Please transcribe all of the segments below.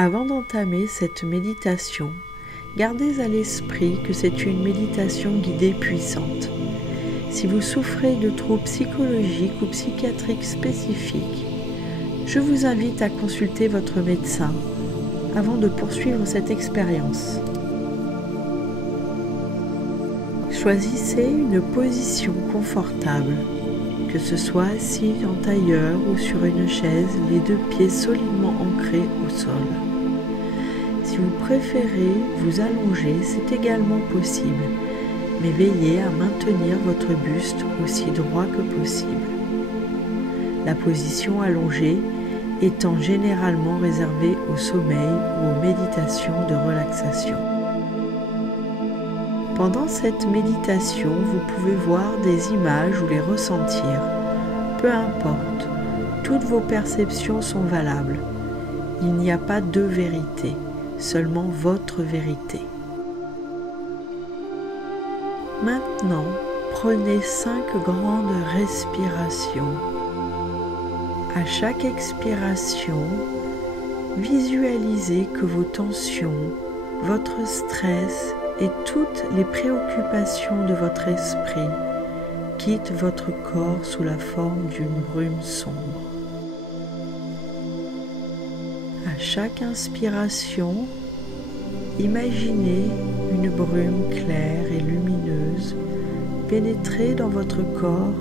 Avant d'entamer cette méditation, gardez à l'esprit que c'est une méditation guidée puissante. Si vous souffrez de troubles psychologiques ou psychiatriques spécifiques, je vous invite à consulter votre médecin avant de poursuivre cette expérience. Choisissez une position confortable, que ce soit assis en tailleur ou sur une chaise, les deux pieds solidement ancrés au sol. Si vous préférez vous allonger, c'est également possible, mais veillez à maintenir votre buste aussi droit que possible. La position allongée étant généralement réservée au sommeil ou aux méditations de relaxation. Pendant cette méditation, vous pouvez voir des images ou les ressentir. Peu importe, toutes vos perceptions sont valables. Il n'y a pas de vérité, seulement votre vérité. Maintenant, prenez 5 grandes respirations. À chaque expiration, visualisez que vos tensions, votre stress et toutes les préoccupations de votre esprit quittent votre corps sous la forme d'une brume sombre. À chaque inspiration, imaginez une brume claire et lumineuse pénétrer dans votre corps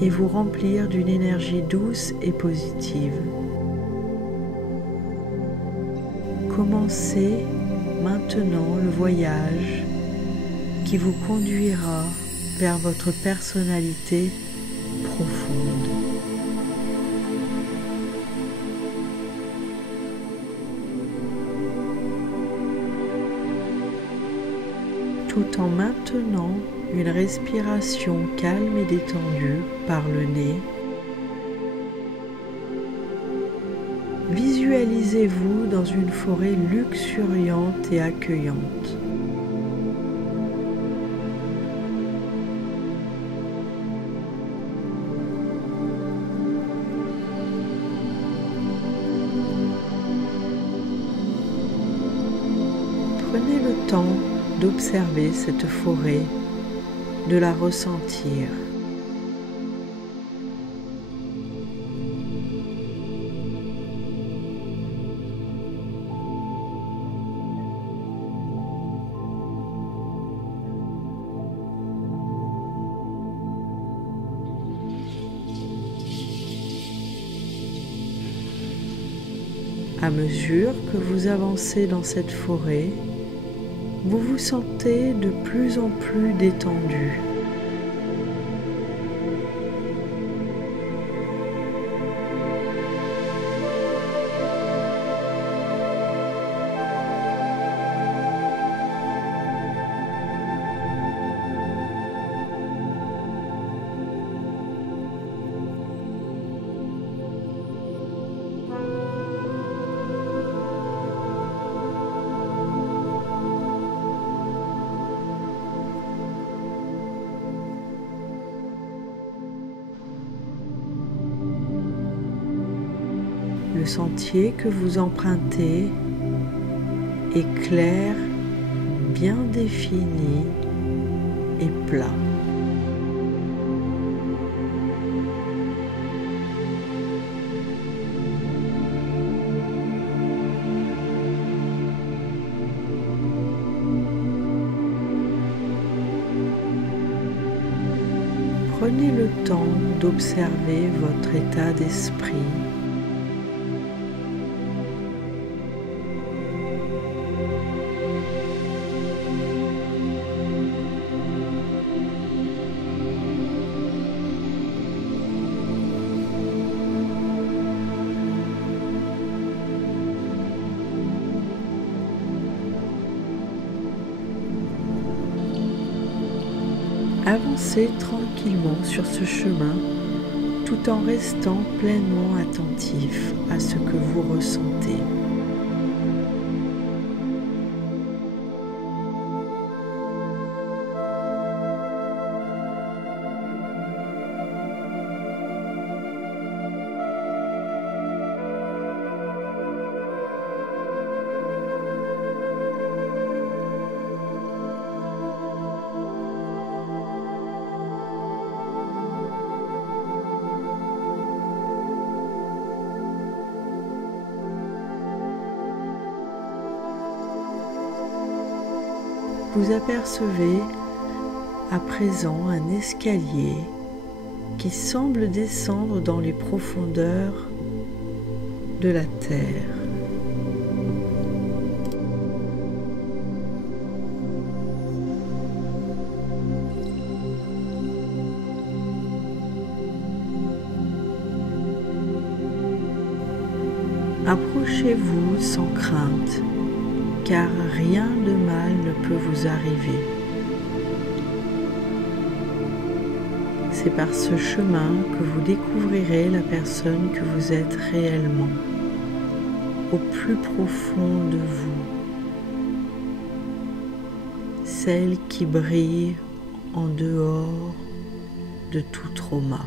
et vous remplir d'une énergie douce et positive. Commencez maintenant le voyage qui vous conduira vers votre personnalité profonde. Tout en maintenant une respiration calme et détendue par le nez, visualisez-vous dans une forêt luxuriante et accueillante. Prenez le temps d'observer cette forêt, de la ressentir. À mesure que vous avancez dans cette forêt, vous vous sentez de plus en plus détendu. Le sentier que vous empruntez est clair, bien défini et plat. Prenez le temps d'observer votre état d'esprit. Avancez tranquillement sur ce chemin tout en restant pleinement attentif à ce que vous ressentez. vous apercevez à présent un escalier qui semble descendre dans les profondeurs de la terre. Approchez-vous sans crainte, car rien de mal ne peut vous arriver. C'est par ce chemin que vous découvrirez la personne que vous êtes réellement, au plus profond de vous, celle qui brille en dehors de tout trauma.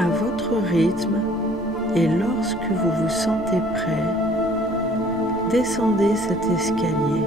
À votre rythme et lorsque vous vous sentez prêt, descendez cet escalier.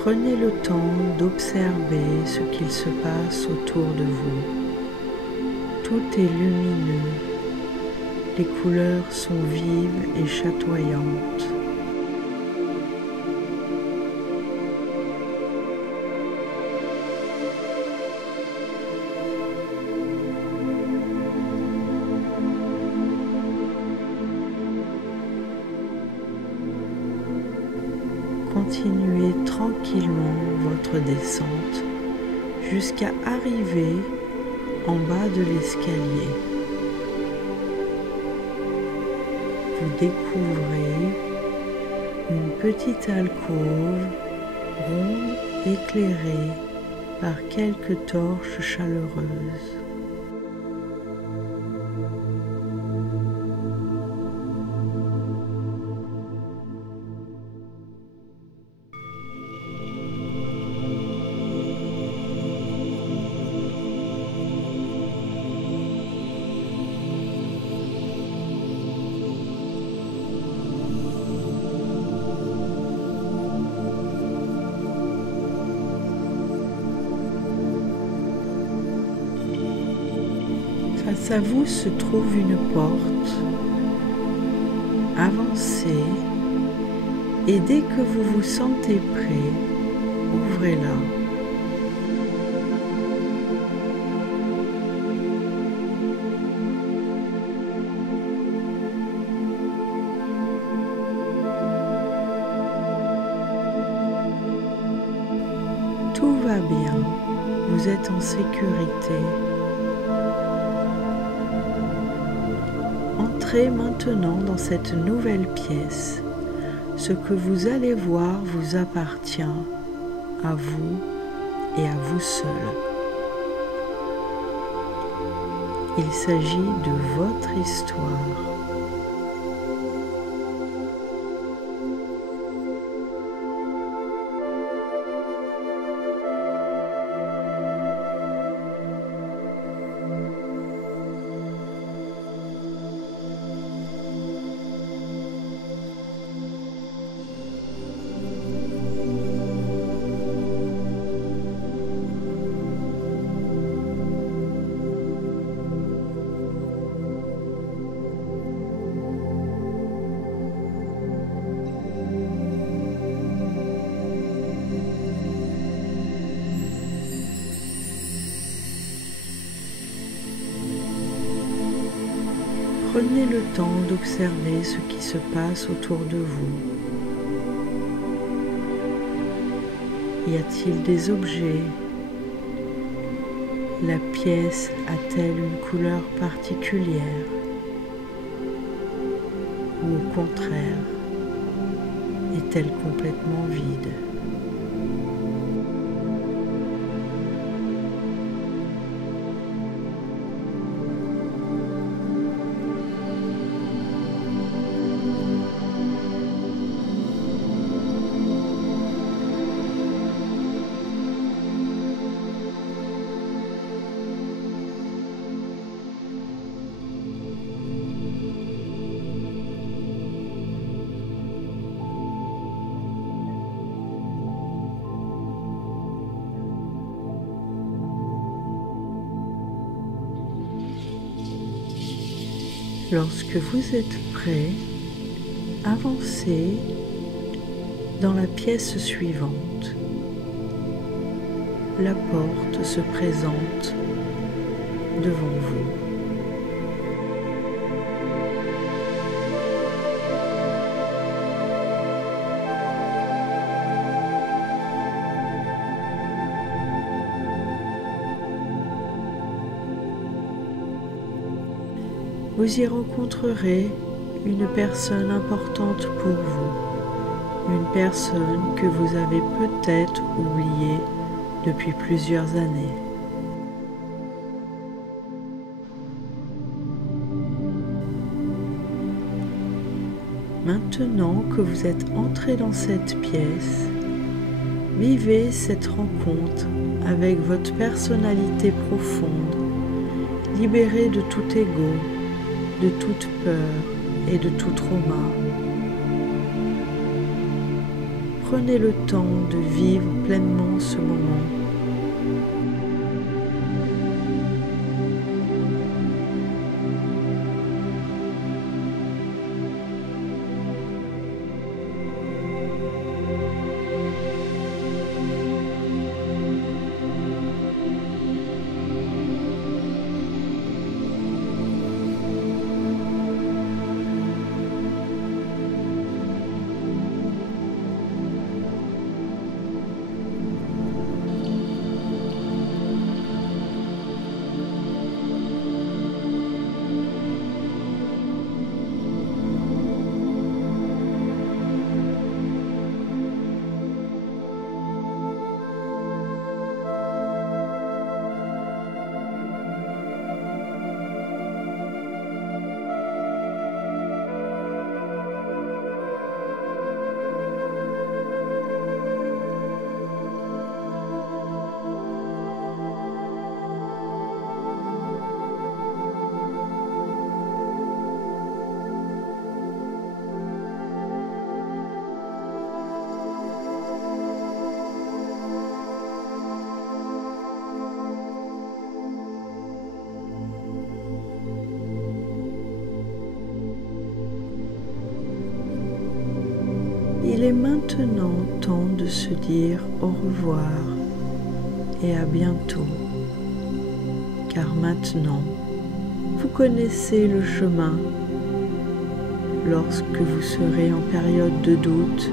Prenez le temps d'observer ce qu'il se passe autour de vous. Tout est lumineux, les couleurs sont vives et chatoyantes. Continuez tranquillement votre descente jusqu'à arriver en bas de l'escalier. Vous découvrez une petite alcôve ronde éclairée par quelques torches chaleureuses. Face à vous se trouve une porte. Avancez et dès que vous vous sentez prêt, ouvrez-la. Tout va bien, vous êtes en sécurité. Entrez maintenant dans cette nouvelle pièce. Ce que vous allez voir vous appartient à vous et à vous seul. Il s'agit de votre histoire. Prenez le temps d'observer ce qui se passe autour de vous. Y a-t-il des objets? La pièce a-t-elle une couleur particulière? Ou au contraire, est-elle complètement vide? Lorsque vous êtes prêt, avancez dans la pièce suivante. La porte se présente devant vous. Vous y rencontrerez une personne importante pour vous, une personne que vous avez peut-être oubliée depuis plusieurs années. Maintenant que vous êtes entré dans cette pièce, vivez cette rencontre avec votre personnalité profonde, libérée de tout ego, de toute peur et de tout trauma. Prenez le temps de vivre pleinement ce moment. Il est maintenant temps de se dire au revoir et à bientôt, car maintenant, vous connaissez le chemin. Lorsque vous serez en période de doute,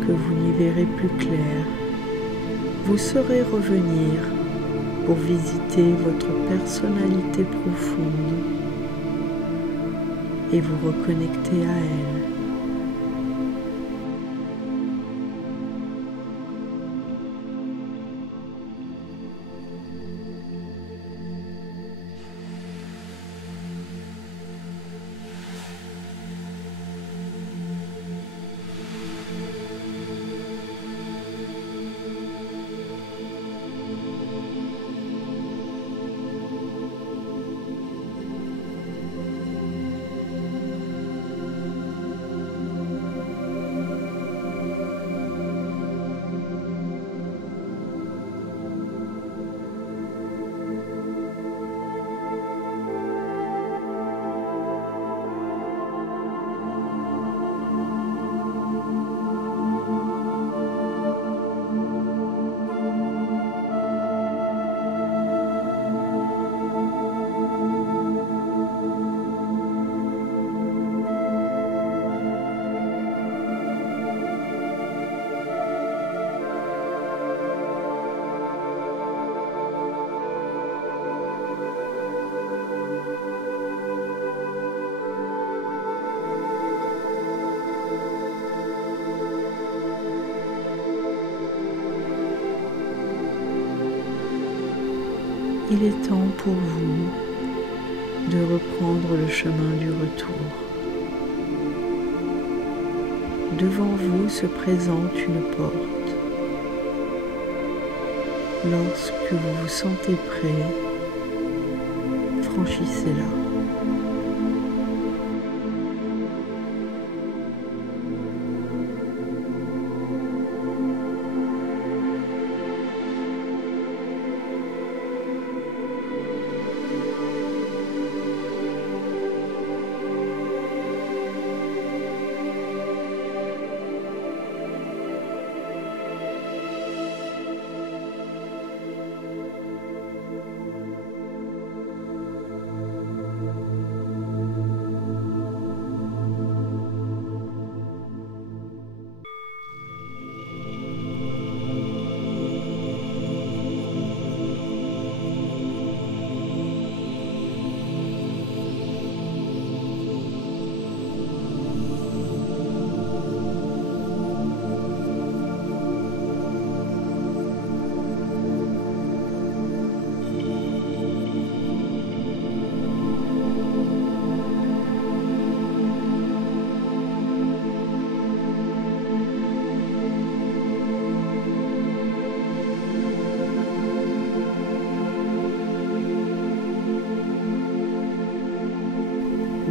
que vous n'y verrez plus clair, vous saurez revenir pour visiter votre personnalité profonde et vous reconnecter à elle. il est temps pour vous de reprendre le chemin du retour. Devant vous se présente une porte. Lorsque vous vous sentez prêt, franchissez-la.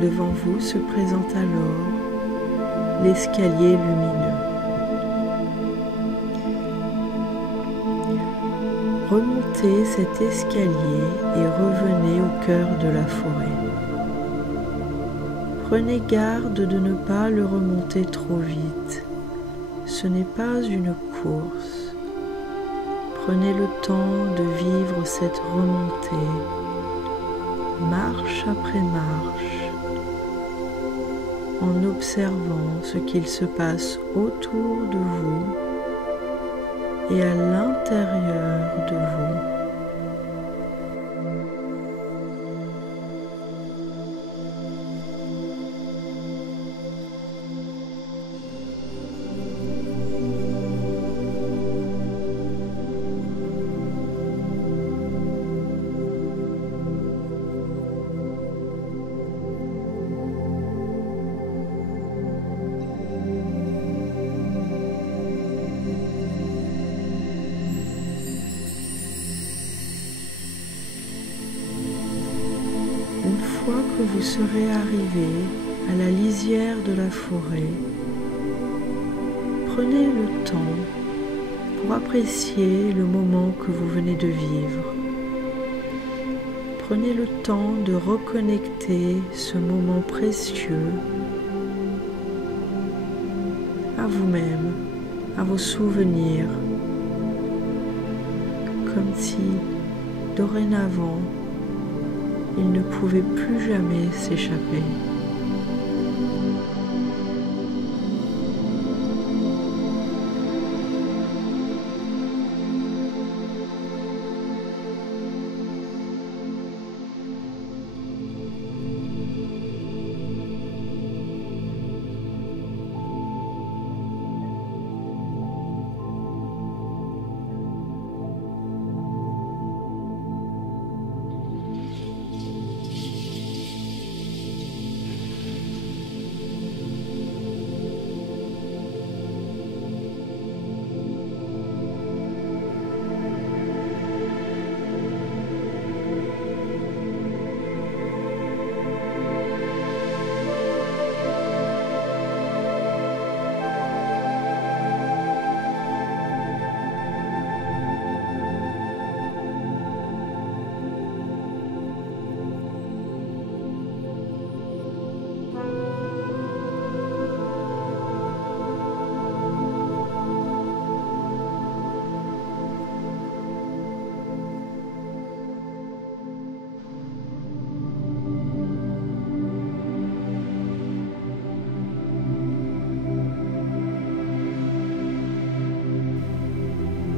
Devant vous se présente alors l'escalier lumineux. Remontez cet escalier et revenez au cœur de la forêt. Prenez garde de ne pas le remonter trop vite. Ce n'est pas une course. Prenez le temps de vivre cette remontée, marche après marche, en observant ce qu'il se passe autour de vous et à l'intérieur de vous. Une fois que vous serez arrivé à la lisière de la forêt, prenez le temps pour apprécier le moment que vous venez de vivre. Prenez le temps de reconnecter ce moment précieux à vous-même, à vos souvenirs, comme si dorénavant, il ne pouvait plus jamais s'échapper.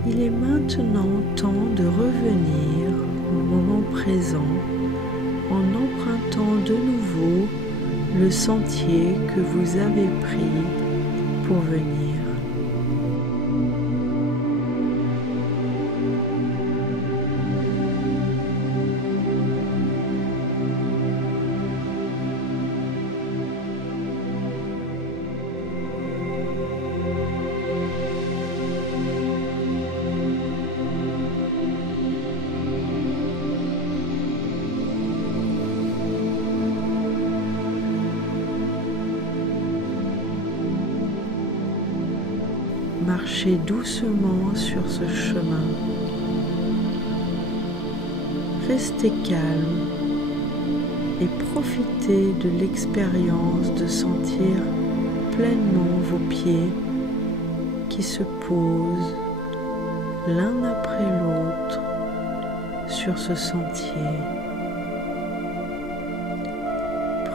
Il est maintenant temps de revenir au moment présent en empruntant de nouveau le sentier que vous avez pris pour venir. Marchez doucement sur ce chemin. Restez calme et profitez de l'expérience de sentir pleinement vos pieds qui se posent l'un après l'autre sur ce sentier.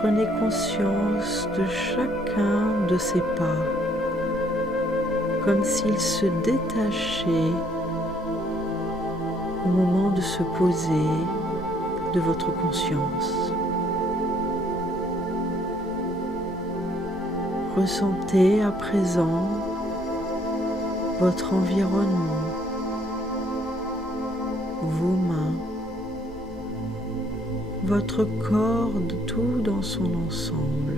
Prenez conscience de chacun de ces pas, comme s'ils se détachaient au moment de se poser de votre conscience. Ressentez à présent votre environnement, vos mains, votre corps, tout dans son ensemble.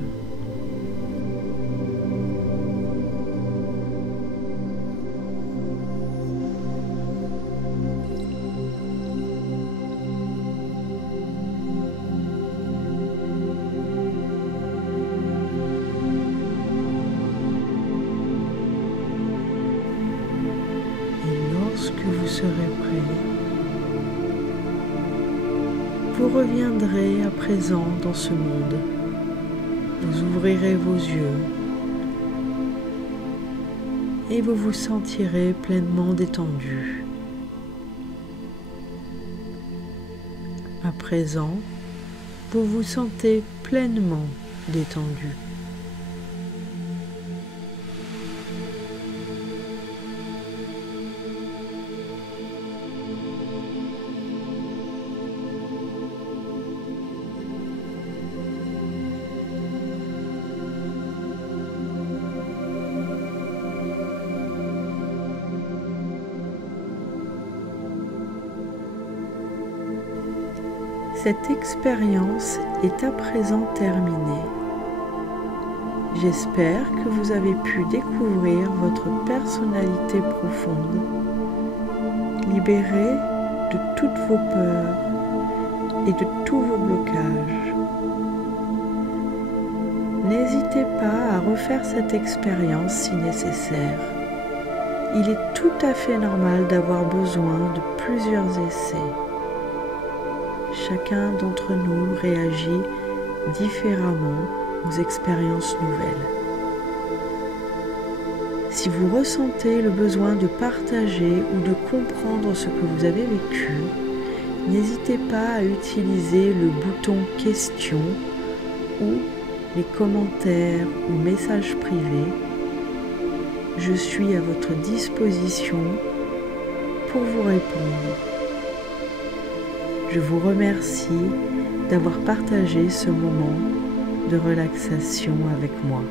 Lorsque vous serez prêt, vous reviendrez à présent dans ce monde. Vous ouvrirez vos yeux et vous vous sentirez pleinement détendu. À présent, vous vous sentez pleinement détendu. Cette expérience est à présent terminée. J'espère que vous avez pu découvrir votre personnalité profonde, libérée de toutes vos peurs et de tous vos blocages. N'hésitez pas à refaire cette expérience si nécessaire. Il est tout à fait normal d'avoir besoin de plusieurs essais. Chacun d'entre nous réagit différemment aux expériences nouvelles. Si vous ressentez le besoin de partager ou de comprendre ce que vous avez vécu, n'hésitez pas à utiliser le bouton « Questions » ou les commentaires ou messages privés. Je suis à votre disposition pour vous répondre. Je vous remercie d'avoir partagé ce moment de relaxation avec moi.